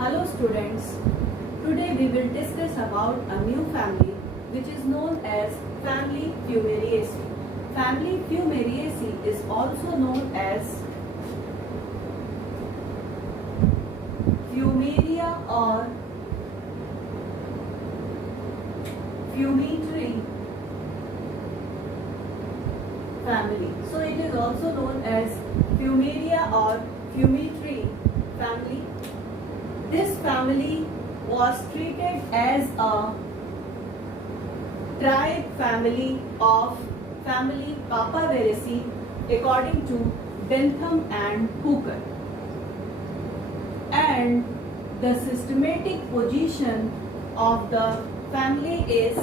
Hello students, today we will discuss about a new family which is known as family Fumariaceae. Family Fumariaceae is also known as Fumaria or Fumetry family. So it is also known as Fumaria or Fumetry family. This family was treated as a tribe family of family Papaveraceae according to Bentham and Hooker. And the systematic position of the family is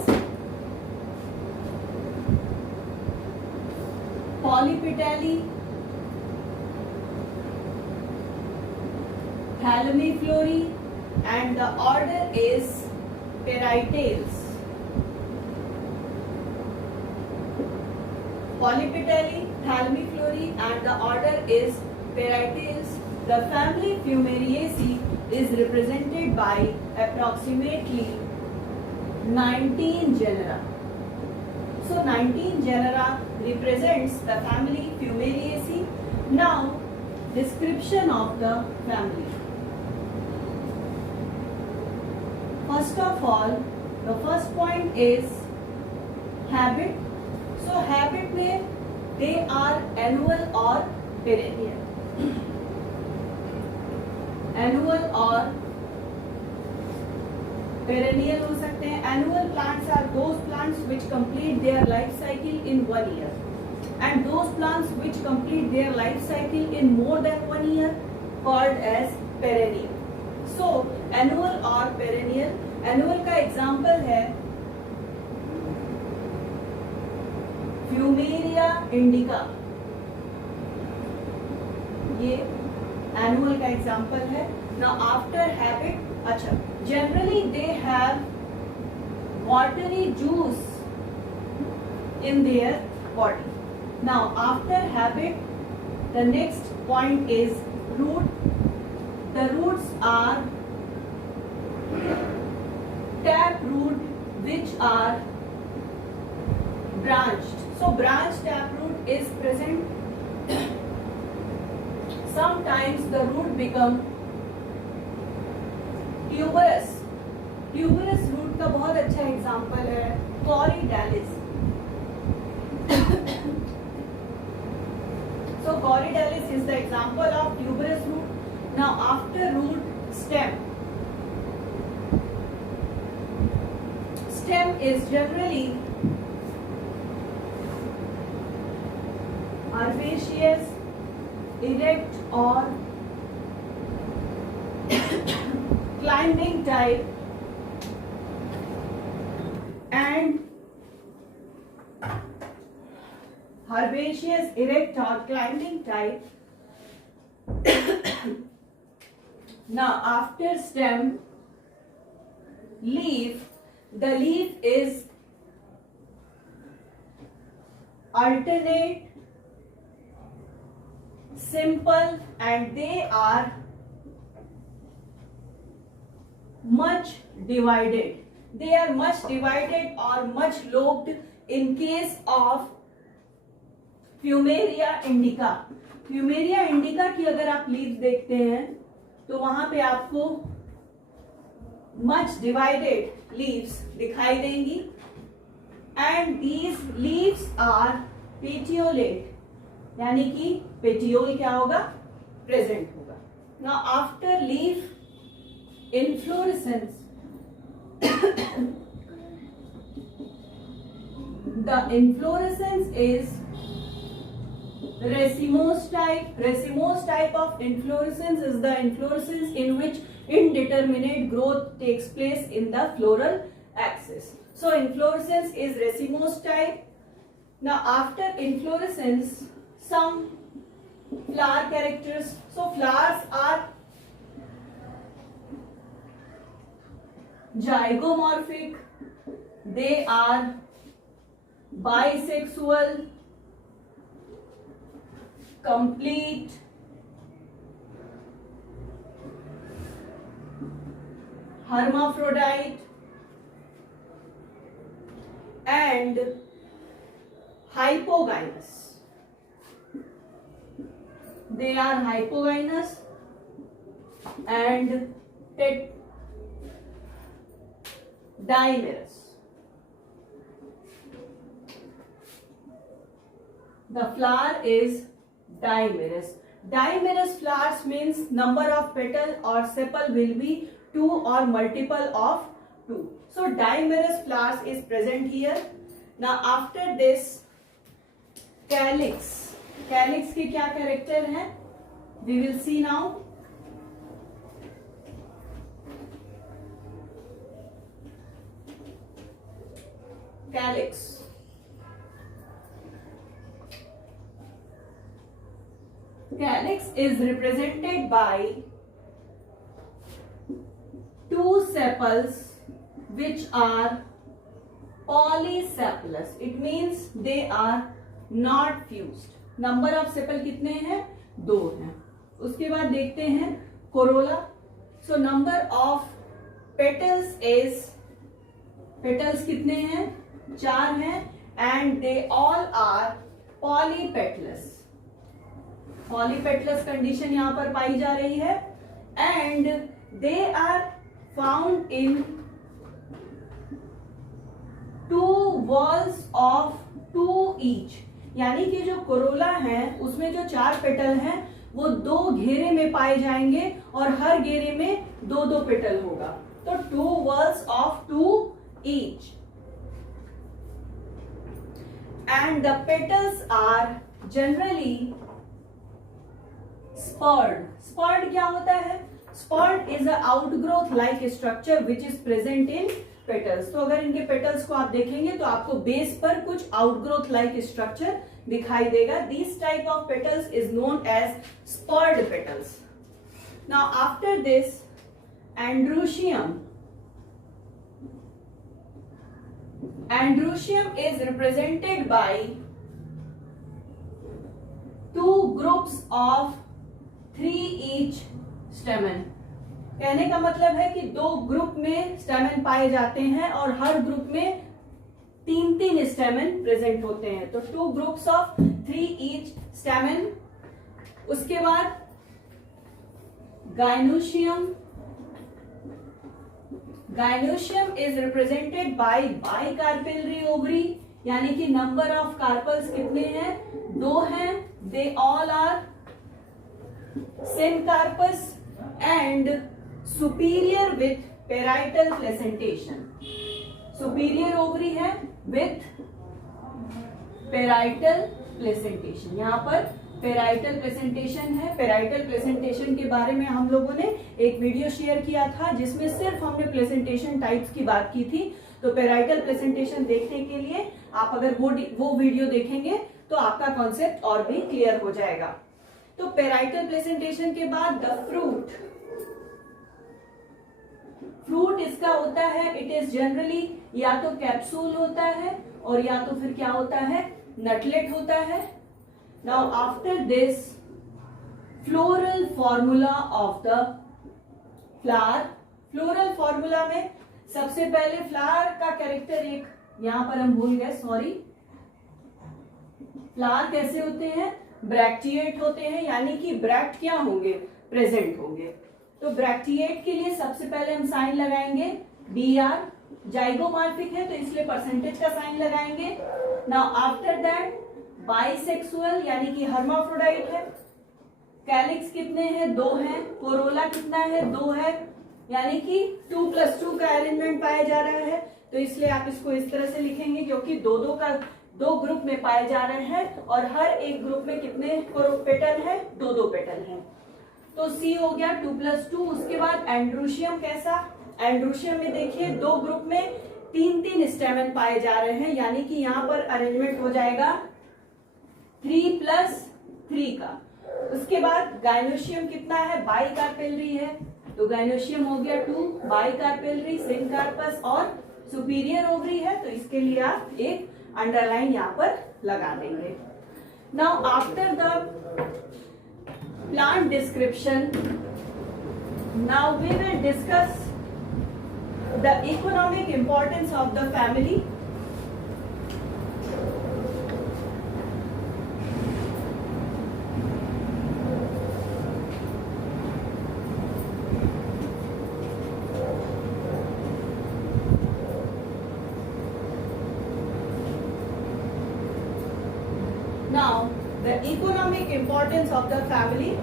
Polypetalae, Thalamiflorae, and the order is Parietes. Polypetalae, Thalamiflorae, and the order is Parietes. The family Fumariaceae is represented by approximately 19 genera. So 19 genera represents the family Fumariaceae. Now, description of the family. First of all, the first point is habit. So habit में they are annual or perennial. Annual or perennial हो सकते हैं. Annual plants are those plants which complete their life cycle in 1 year, and those plants which complete their life cycle in more than 1 year called as perennial. So annual or perennial. Annual का example है Fumaria indica. ये annual का example है. Now after habit, अच्छा, generally they have watery juice in their body. Now after habit, the next point is root. The roots are tap root which are branched. So branched tap root is present. Sometimes the root become tuberous. Tuberous root का बहुत अच्छा एग्जाम्पल है Corydalis. So Corydalis is the example of tuberous root. Now after root, stem. Stem is generally herbaceous, erect or climbing type, and herbaceous, erect or climbing type. Now after stem, leaf. The leaf is alternate, simple, and they are much divided. They are much divided or much lobed in case of Fumaria indica. Fumaria indica की अगर आप लीव्स देखते हैं तो वहां पे आपको much divided leaves दिखाई देंगी, and these leaves are petiolate, यानी कि petiole क्या होगा, present होगा. Now after leaf, inflorescence. The inflorescence is racemose type. Racemose type of inflorescence is the inflorescence in which indeterminate growth takes place in the floral axis. So inflorescence is racemose type. Now after inflorescence, some flower characters. So flowers are zygomorphic, they are bisexual, complete, hermaphrodite and hypogynous. They are hypogynous and dimerous. The flower is dimerous. Dimerous flowers means number of petal or sepal will be 2 or multiple of 2. So dimerous flowers is present here. Now after this calyx. Calyx के क्या कैरेक्टर है? We will see now. Calyx. Calyx is represented by 2 sepals which are polysepalous. It means they are not fused. Number of sepal कितने हैं? 2 हैं. उसके बाद देखते हैं corolla. So number of petals is, petals कितने हैं? 4 हैं and they all are polypetalous. Polypetalous condition यहां पर पाई जा रही है and they are found in 2 whorls of 2 each. यानी कि जो कोरोला है उसमें जो 4 पेटल हैं वो 2 घेरे में पाए जाएंगे और हर घेरे में 2 पेटल होगा. तो 2 whorls of 2 each and the petals are generally spurred. Spurred क्या होता है? Spurred is a outgrowth like structure which is present in petals. तो अगर इनके पेटल्स को आप देखेंगे तो आपको बेस पर कुछ आउटग्रोथ लाइक स्ट्रक्चर दिखाई देगा. This type of petals is known as spurred petals. Now after this androecium. Androecium is represented by 2 groups of 3 each stamen. कहने का मतलब है कि 2 ग्रुप में स्टेमन पाए जाते हैं और हर ग्रुप में 3 स्टेमन प्रेजेंट होते हैं. तो 2 ग्रुप्स ऑफ 3 ईच स्टेमन. उसके बाद gynoecium. Gynoecium is represented by bicarpellary ovary. यानी कि नंबर ऑफ कार्पल्स कितने हैं? 2 हैं. They all are syncarpous and superior with parietal placentation. superior ovary है with parietal placentation. यहाँ पर parietal placentation है. parietal placentation के बारे में हम लोगों ने एक वीडियो शेयर किया था जिसमें सिर्फ हमने placentation टाइप्स की बात की थी. तो parietal placentation देखने के लिए आप अगर वो वीडियो देखेंगे तो आपका कॉन्सेप्ट और भी क्लियर हो जाएगा. तो पेराइटल प्लेसेंटेशन के बाद द फ्रूट. फ्रूट इसका होता है, इट इज जनरली या तो कैप्सूल होता है और या तो फिर क्या होता है? नटलेट होता है. Now after this floral formula of the flower. Floral formula में सबसे पहले फ्लावर का कैरेक्टर एक यहां पर हम भूल गए, सॉरी. फ्लावर कैसे होते हैं? ब्रैक्टिएट होते हैं. यानी कि ब्रैक्ट क्या होंगे? प्रेजेंट होंगे. तो ब्रैक्टिएट के लिए सबसे पहले हम साइन लगाएंगे BR. जाइगोमॉर्फिक है तो इसलिए परसेंटेज का साइन लगाएंगे. नाउ आफ्टर दैट बाइसेक्सुअल यानी कि हर्माफ्रोडाइट है. कैलिक्स कितने हैं? 2 हैं. कोरोला कितना है? 2 है. यानी कि 2 + 2 का अरेंजमेंट पाया जा रहा है. तो इसलिए आप इसको इस तरह से लिखेंगे क्योंकि 2 ग्रुप में पाए जा रहे हैं और हर एक ग्रुप में कितने पेटल है? 2 पेटल हैं. तो C हो गया 2 + 2. उसके बाद एंड्रोशियम कैसा? एंड्रोशियम में देखिए 2 ग्रुप में 3 स्टेमन पाए जा रहे हैं. यानी कि यहाँ पर अरेंजमेंट हो जाएगा 3 + 3 का. उसके बाद गाइनोशियम कितना है? बाइकार्पेलरी है. तो गाइनोशियम हो गया 2. बाइकार्पेलरी, सिनकार्पस और सुपीरियर ओवरी है. तो इसके लिए आप एक अंडरलाइन यहाँ पर लगा देंगे. Now after the plant description, now we will discuss the economic importance of the family. Now, the economic importance of the family.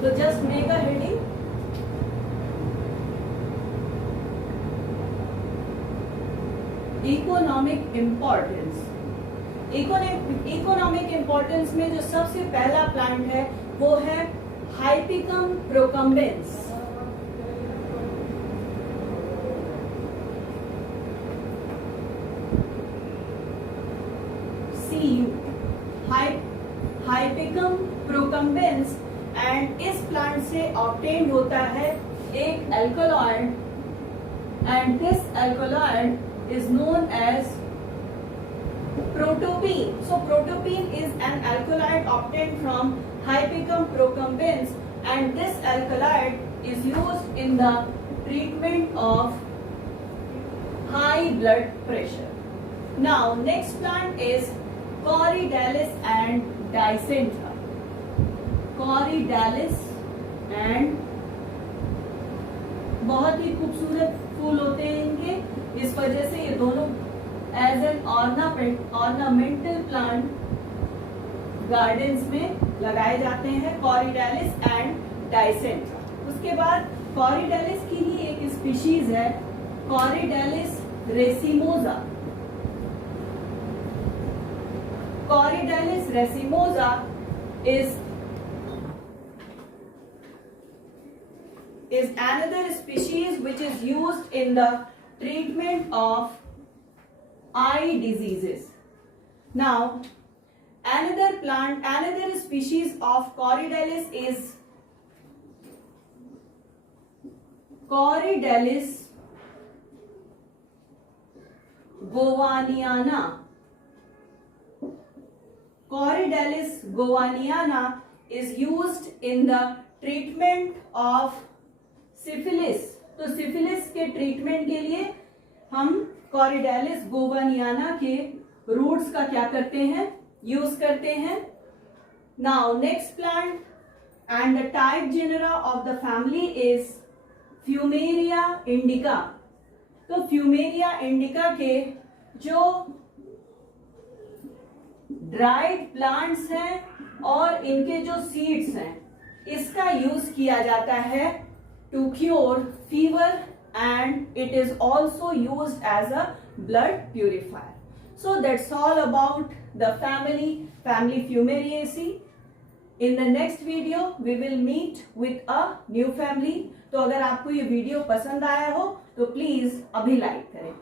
So just make a heading. Economic importance. Economic importance में जो सबसे पहला प्लांट है वो है हाइपिकम प्रोकम्बेंस. CU, हाइपिकम प्रोकम्बेंस. एंड इस प्लांट से ऑब्टेन होता है एक alkaloid, and this alkaloid is known as protopine. So protopine is an alkaloid obtained from Hypicum procumbens, and this alkaloid is used in the treatment of high blood pressure. Now next plant is Corydalis and Dicentra. Corydalis and बहुत ही खूबसूरत फूल होते हैं इनके, इस वजह से ये दोनों as an ornamental plant gardens में लगाए जाते हैं. Corydalis and dicentra. उसके बाद कॉरिडालिस की ही एक स्पीशीज है corydalis racemosa. Corydalis racemosa is another species which is used in the treatment of eye diseases. Now, another species of Corydalis is Corydalis govaniana. Corydalis govaniana is used in the treatment of syphilis. तो सिफिलिस के ट्रीटमेंट के लिए हम कॉरिडालिस गोवानियाना के रूट्स का क्या करते हैं, यूज करते हैं. Now next plant and the type genera of the family is Fumaria indica. तो फ्यूमेरिया इंडिका के जो ड्राइड प्लांट्स हैं और इनके जो सीड्स हैं, इसका यूज किया जाता है to cure fever, and it is also used as a blood purifier. So that's all about the family Fumariaceae. In the next video we will meet with a new family. तो अगर आपको ये वीडियो पसंद आया हो तो प्लीज अभी लाइक करें.